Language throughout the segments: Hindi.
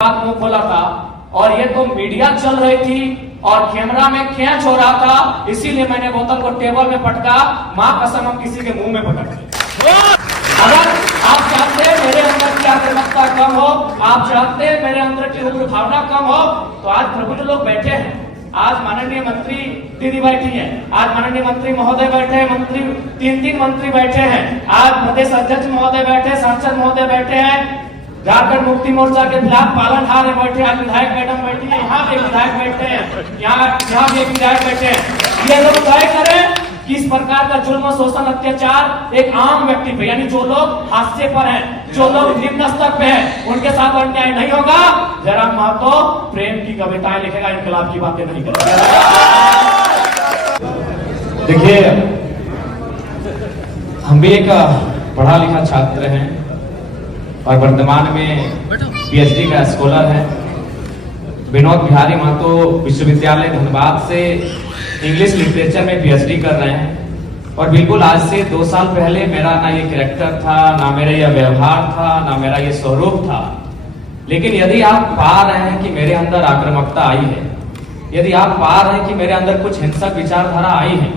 मुंह खोला था और ये तो मीडिया चल रही थी और कैमरा में कैच हो रहा था, इसीलिए मैंने बोतल को टेबल में पटका। मां कसम हम किसी के मुंह में पटक दी। अगर आप चाहते हैं मेरे अंदर की आक्रामकता कम हो, आप चाहते हैं मेरे अंदर की उग्र भावना कम हो, तो आज प्रबुद्ध लोग बैठे हैं। आज माननीय मंत्री दीदी बैठी है, आज माननीय मंत्री महोदय बैठे हैं, मंत्री तीन मंत्री बैठे हैं, आज प्रदेश अध्यक्ष महोदय बैठे, सांसद महोदय बैठे हैं, झारखंड मुक्ति मोर्चा के खिलाफ पालनहार बैठे, आज विधायक मैडम बैठी है, यहाँ भी विधायक बैठे हैं, यहाँ भी एक विधायक बैठे हैं। ये लोग तय करें कि इस प्रकार का जुल्म, शोषण, अत्याचार एक आम व्यक्ति पे, यानी जो लोग हाशिए पर हैं, जो लोग निम्न स्तर पे हैं, उनके साथ अन्याय नहीं होगा। जयराम महतो प्रेम की कविताएं लिखेगा, इनकलाब की बातें नहीं करेगा। देखिए, हम भी एक पढ़ा लिखा छात्र हैं और वर्तमान में पीएचडी का स्कॉलर है। विनोद बिहारी महतो विश्वविद्यालय धनबाद से इंग्लिश लिटरेचर में पीएचडी कर रहे हैं। और बिल्कुल आज से 2 साल पहले मेरा ना ये कैरेक्टर था, ना मेरा ये व्यवहार था, ना मेरा ये स्वरूप था। लेकिन यदि आप पा रहे हैं कि मेरे अंदर आक्रामकता आई है, यदि आप पा रहे हैं कि मेरे अंदर कुछ हिंसक विचारधारा आई है,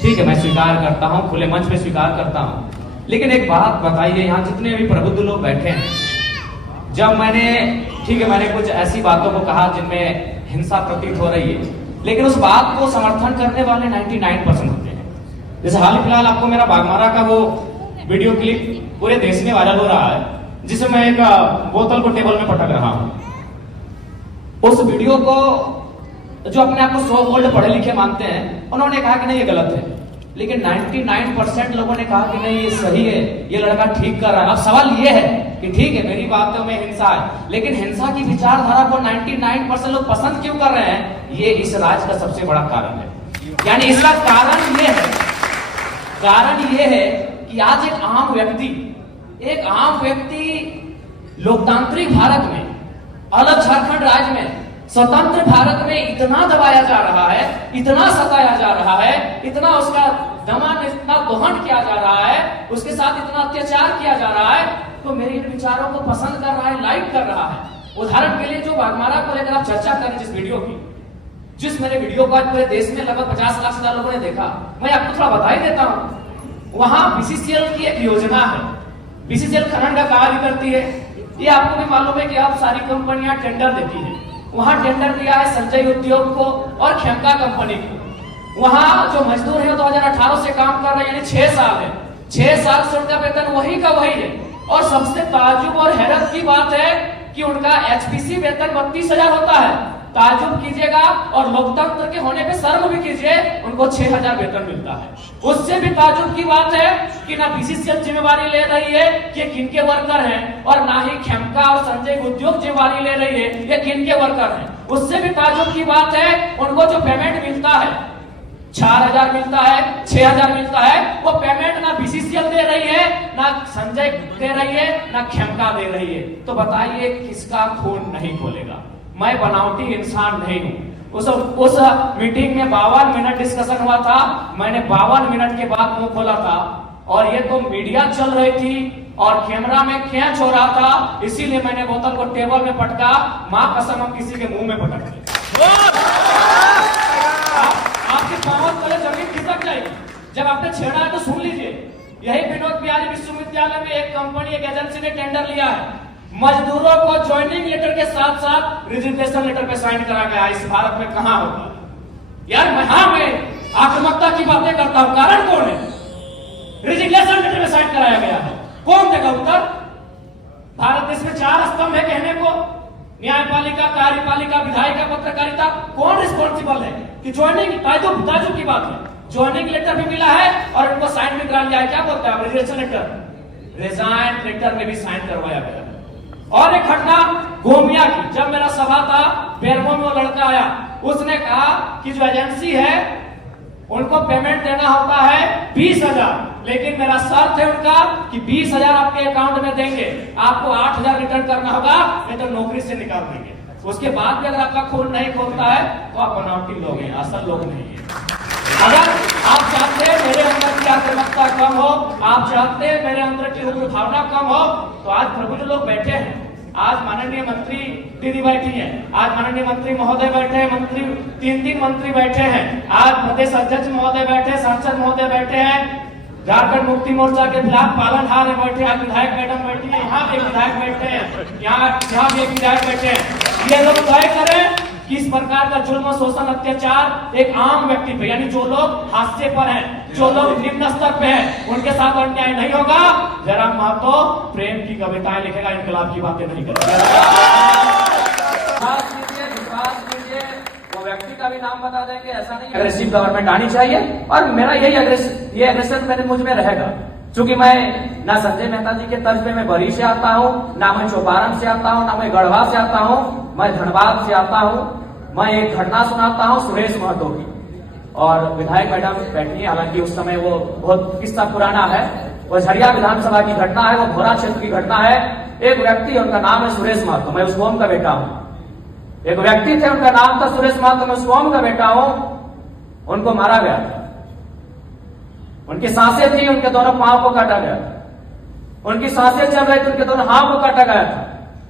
ठीक है, मैं स्वीकार करता हूं, खुले मंच पे स्वीकार करता हूं। लेकिन एक बात बताइए, यहाँ जितने भी प्रबुद्ध लोग बैठे हैं, जब मैंने, ठीक है, मैंने कुछ ऐसी बातों को कहा जिनमें हिंसा प्रतीत हो रही है, लेकिन उस बात को समर्थन करने वाले 99% होते हैं। जैसे हाल फिलहाल आपको मेरा बागमारा का वो वीडियो क्लिप पूरे देश में वायरल हो रहा है, जिसमें मैं एक बोतल को टेबल में पटक रहा हूं। उस वीडियो को जो अपने आप को सो कॉल्ड पढ़े लिखे मानते हैं, उन्होंने कहा कि नहीं ये गलत है, लेकिन 99% लोगों ने कहा कि नहीं ये सही है, ये लड़का ठीक कर रहा है। अब सवाल ये है कि ठीक है, मेरी बातों में हिंसा है, लेकिन हिंसा की विचारधारा को 99% लोग पसंद क्यों कर रहे हैं? ये इस राज का सबसे बड़ा कारण है। यानी इसका कारण ये है कि आज एक आम व्यक्ति लोकतांत्रिक भारत में, अलग झारखंड राज्य में, स्वतंत्र भारत में इतना दबाया जा रहा है, इतना सताया जा रहा है, इतना उसका दमन, इतना दोहन किया जा रहा है, उसके साथ इतना अत्याचार किया जा रहा है, तो मेरे इन विचारों को पसंद कर रहा है, लाइक कर रहा है। उदाहरण के लिए जो बागमारा को लेकर आप चर्चा करें, जिस वीडियो की, जिस मेरे वीडियो को आज पूरे देश में लगभग 50 लाख से ज्यादा लोगों ने देखा, मैं आपको थोड़ा बता ही देता हूं। वहां बीसीसीएल की एक योजना है, बीसीसीएल खनन का कार्य करती है। ये आपको भी मालूम है कि अब सारी कंपनियां टेंडर देती है। वहां टेंडर दिया है संजय उद्योग को और खेमका कंपनी को। वहां जो मजदूर है 2018 से काम कर रहे हैं, यानी 6 साल है, 6 साल से उनका वेतन वही का वही है। और सबसे ताज्जुब और हैरत की बात है कि उनका एचपीसी वेतन 32,000 होता है। ताज्जुब कीजिएगा और लोकतंत्र के होने पे शर्म भी कीजिए, उनको 6,000 वेतन मिलता है। उससे भी ताज्जुब की बात है कि ना बीसीसीएल जिम्मेवारी ले रही है कि किनके वर्कर हैं, और ना ही खेमका और संजय उद्योग जिम्मेवारी ले रही है ये किनके वर्कर हैं। उससे भी ताज्जुब की बात है, उनको जो पेमेंट मिलता है 4,000 मिलता है, 6,000 मिलता है, वो पेमेंट ना बीसीसीएल दे रही है, ना संजय दे रही है, ना खेमका दे रही है। तो बताइए किसका खून नहीं खोलेगा? मैं बनावटी इंसान नहीं हूं। उस मीटिंग में 52 मिनट डिस्कशन हुआ था, मैंने 52 मिनट के बाद मुंह खोला था और ये तो मीडिया चल रही थी और कैमरा में कैच हो रहा था, इसीलिए मैंने बोतल को टेबल में पटका। मां कसम हम किसी के मुंह में पटक दी। आपकी पांव तले जमीन खिसक जाएगी। जब आपने छेड़ा है तो सुन लीजिए। यही विनोद बिहारी विश्वविद्यालय में एक कंपनी, एक एजेंसी ने टेंडर लिया है, मजदूरों को ज्वाइनिंग लेटर के साथ साथ रिजिग्नेशन लेटर पे साइन करा गया। इस भारत में कहां होगा यार? मैं आक्रामकता की बातें करता हूं, कारण कौन है? रिजिग्नेशन लेटर में साइन कराया गया है, कौन देगा उत्तर? भारत देश में 4 स्तंभ है कहने को, न्यायपालिका, कार्यपालिका, विधायिका, पत्रकारिता। कौन रिस्पॉन्सिबल है कि ज्वाइनिंग? ताजुब की बात है, ज्वाइनिंग लेटर भी मिला है और इनको साइन भी करा लिया है। क्या बोलते हैं रिजिग्नेशन लेटर? रिजाइन लेटर में भी साइन करवाया गया। और एक घटना गोमिया की, जब मेरा सभा था बेरमो में, वो लड़का आया, उसने कहा कि जो एजेंसी है उनको पेमेंट देना होता है 20,000, लेकिन मेरा शर्त है उनका कि 20,000 आपके अकाउंट में देंगे, आपको 8,000 रिटर्न करना होगा, नहीं तो नौकरी से निकाल देंगे। उसके बाद भी अगर आपका खून नहीं खोलता है तो आप बनावटी लोग हैं, असल लोग नहीं है। अगर आप चाहते हैं मेरे अंदर की आक्रामकता कम हो, आप चाहते हैं मेरे अंदर की उग्र भावना कम हो, तो आज प्रबुद्ध लोग बैठे हैं, आज माननीय मंत्री दीदी बैठी है, आज माननीय मंत्री महोदय बैठे हैं, मंत्री तीन मंत्री बैठे हैं, आज प्रदेश अध्यक्ष महोदय बैठे, सांसद महोदय बैठे हैं, झारखंड मुक्ति मोर्चा के खिलाफ पालनहार बैठे, आज विधायक मैडम बैठी है, यहाँ भी विधायक बैठे हैं, यहाँ भी एक विधायक बैठे हैं। ये लोग तय करें कि इस प्रकार का जुल्म, शोषण, अत्याचार एक आम व्यक्ति पे, यानी जो लोग हाशिए पर हैं, जो लोग निम्न स्तर पे हैं, उनके साथ अन्याय नहीं होगा। जयराम महतो प्रेम की कविताएं लिखेगा, इनकलाब की बातें नहीं करेगा। विश्वास कीजिए, वो व्यक्ति का भी नाम बता देंगे, ऐसा नहीं। अग्रेसिव गवर्नमेंट आनी चाहिए और मेरा यही एग्रेशन मेरे मुझ में रहेगा, क्योंकि मैं ना संजय मेहता जी के तर्ज पे मैं बरी से आता हूँ, ना मैं चौपारण से आता हूँ, ना मैं गढ़वा से आता हूँ, मैं धनबाद से आता हूँ। मैं एक घटना सुनाता हूँ सुरेश महतो की, और विधायक मैडम बैठी है, हालांकि उस समय वो बहुत किस्सा पुराना है, वो झरिया विधानसभा की घटना है, वो भोरा क्षेत्र की घटना है। एक व्यक्ति, उनका नाम है सुरेश महतो, मैं उस कौम का बेटा हूँ। एक व्यक्ति थे, उनका नाम था सुरेश महतो, मैं उस कौम का बेटा हूँ। उनको मारा गया था, उनकी सांसें थी, उनके दोनों पांव को काटा गया था, उनकी सांसें चल रही थी, उनके दोनों हाथ को काटा गया था,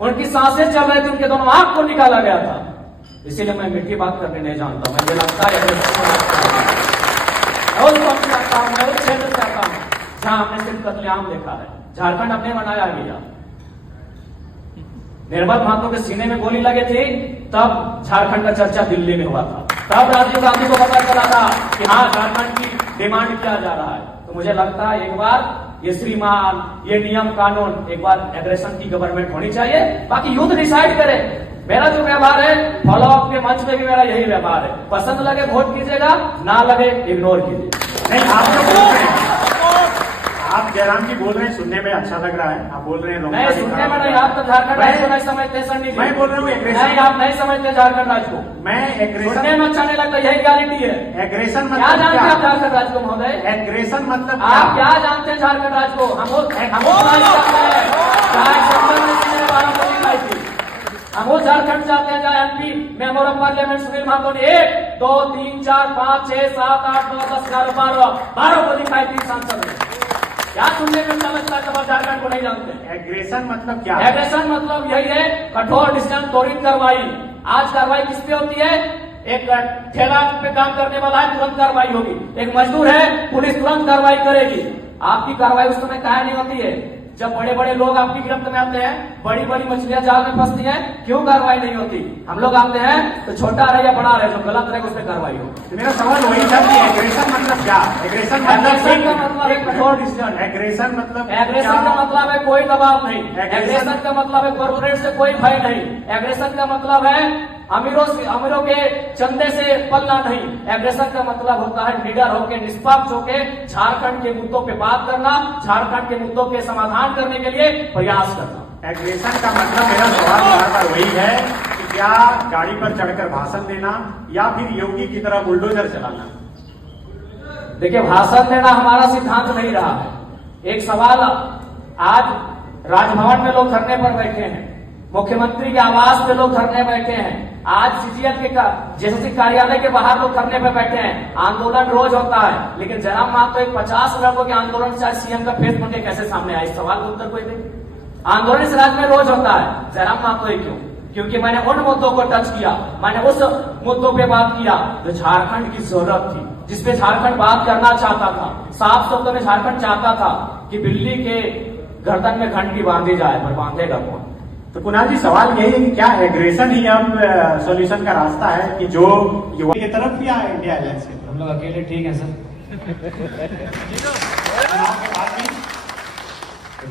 उनकी सांसें चल रही थी, उनके दोनों आंख को निकाला गया था। इसीलिए मैं मीठी बात करने नहीं जानता, मुझे लगता है मैं उस क्षेत्र से आता हूं जहां हमने सिर्फ कत्लेआम देखा है। झारखंड अपने बनाया गया, निर्मल महतो के सीने में गोली लगे थी, तब झारखंड का चर्चा दिल्ली में हुआ था, तब राजीव गांधी को पता चला था कि हाँ झारखंड की डिमांड किया जा रहा है। तो मुझे लगता है एक बार ये श्रीमान, ये नियम कानून, एक बार एग्रेशन की गवर्नमेंट होनी चाहिए, बाकी युद्ध डिसाइड करे। मेरा जो व्यवहार है फॉलो अप के मंच में भी मेरा यही व्यवहार है, पसंद लगे वोट कीजिएगा, ना लगे इग्नोर कीजिए। नहीं, आप जो बोल रहे हैं, आप जयराम जी बोल रहे हैं, सुनने में अच्छा लग रहा है, आप बोल रहे हैं नहीं, सुनने में नहीं, आप तो झारखंड राज्य को नहीं समझते सर। मैं बोल रहा हूँ एग्रेशन, नहीं आप नहीं समझते झारखंड राज्य को, मैं एग्रेशन सुनने में अच्छा नहीं लगता, यही क्वालिटी है। एग्रेशन क्या मतलब जानते हैं आप क्या? झारखंड राज्य को महोदय? एग्रेशन मतलब आप क्या जानते हैं झारखंड राज्य को? हम झारखंड जाते हैं, जहाँ MP member of parliament Sunil Mahato ने 1, 2, 3, 4, 5, 6, 7, 8, 9, 10, 11, 12 को दिखाई थी सांसद ने। क्या सुनने में समझता है, झारखंड को नहीं जानते? एग्रेशन मतलब क्या? एग्रेशन मतलब यही है कठोर डिसीजन, त्वरित कार्रवाई। आज कार्रवाई किस पे होती है? एक ठेला पे काम करने वाला है, तुरंत कार्रवाई होगी। एक मजदूर है, पुलिस तुरंत कार्रवाई करेगी। आपकी कार्रवाई उस समय काहे नहीं होती है? जब बड़े बड़े लोग आपकी गिरफ्त में आते हैं, बड़ी बड़ी मछलियां जाल में फंसती हैं, क्यों कार्रवाई नहीं होती? हम लोग आते हैं तो छोटा रहे या बड़ा रहे, जो गलत रहे उस पर कार्रवाई हो। मेरा सवाल वही था कि एग्रेशन मतलब क्या? एग्रेशन मतलब एक कठोर डिसीजन। एग्रेशन मतलब एग्रेशन का मतलब है कोई दबाव नहीं, एग्रेशन का मतलब है कॉर्पोरेट से कोई भय नहीं, एग्रेशन का मतलब है अमीरों के चंदे से पलना नहीं। एग्रेशन का मतलब होता है लीडर होके, निष्पक्ष होके झारखंड के मुद्दों पे बात करना, झारखंड के मुद्दों के समाधान करने के लिए प्रयास करना। एग्रेशन का मतलब, मेरा सवाल बार-बार वही है कि क्या गाड़ी पर चढ़कर भाषण देना या फिर योगी की तरह बुलडोजर चलाना? देखिए, भाषण देना हमारा सिद्धांत नहीं रहा है। एक सवाल, आज राजभवन में लोग धरने पर बैठे हैं, मुख्यमंत्री के आवास पे लोग धरने बैठे हैं, आज सीजीएल के जेएसएससी कार्यालय के बाहर लोग धरने पे बैठे हैं। आंदोलन रोज होता है, लेकिन जयराम महतो एक 50 लड़कों के आंदोलन से सीएम का फेस बन के कैसे सामने आया? इस सवाल का उत्तर कोई दे। आंदोलन इस राज्य में रोज होता है, जयराम महतो ही क्यों? क्योंकि मैंने उन मुद्दों को टच किया, मैंने उस मुद्दों पे बात किया जो झारखंड की जरूरत थी, जिसपे झारखंड बात करना चाहता था। साफ शब्दों में झारखंड चाहता था कि बिल्ली के गर्दन में घंटी बांधी जाए, पर बांधेगा कौन? तो कुणाल जी, सवाल यही है कि क्या एग्रेशन ही अब सॉल्यूशन का रास्ता है कि जो युवा की तरफ या इंडिया अलायंस की तरफ? हम लोग अकेले ठीक है सर।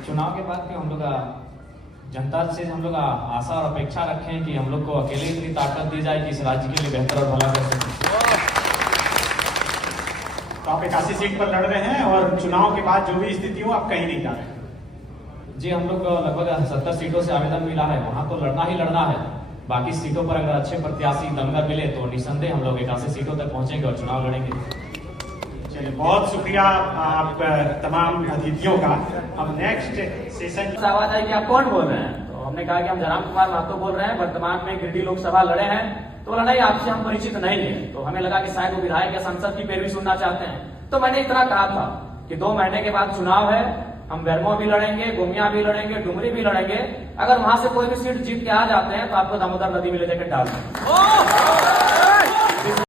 चुनाव के बाद भी हम लोग जनता से हम लोग आशा और अपेक्षा रखे हैं कि हम लोग को अकेले इतनी ताकत दी जाए कि इस राज्य के लिए बेहतर और भला कर सकें। तो आप 81 सीट पर लड़ रहे हैं और चुनाव के बाद जो भी स्थिति हो आप कहीं नहीं जा रहे? जी, हम लोग को लगभग 70 सीटों से आवेदन मिला है, वहां तो लड़ना ही लड़ना है। बाकी सीटों पर अगर अच्छे प्रत्याशी दमगर मिले तो निसंदेह हम लोग 81 सीटों तक पहुंचेंगे और चुनाव लड़ेंगे। चलिए, बहुत शुक्रिया आप तमाम अतिथियों का। अब नेक्स्ट सेशन आवाज आई कि आप कौन बोल रहे हैं? तो हमने कहा कि हम जयराम कुमार महतो बोल रहे हैं, वर्तमान में गिरिडीह लोकसभा लड़े हैं। तो बोला नहीं, आपसे हम परिचित नहीं है। तो हमें लगा कि शायद वो विधायक या सांसद की पैरवी सुनना चाहते हैं। तो मैंने इतना कहा था कि 2 महीने के बाद चुनाव है, हम बेरमो भी लड़ेंगे, गोमिया भी लड़ेंगे, डुमरी भी लड़ेंगे। अगर वहां से कोई भी सीट जीत के आ जाते हैं तो आपको दामोदर नदी में ले जाकर डाल देंगे।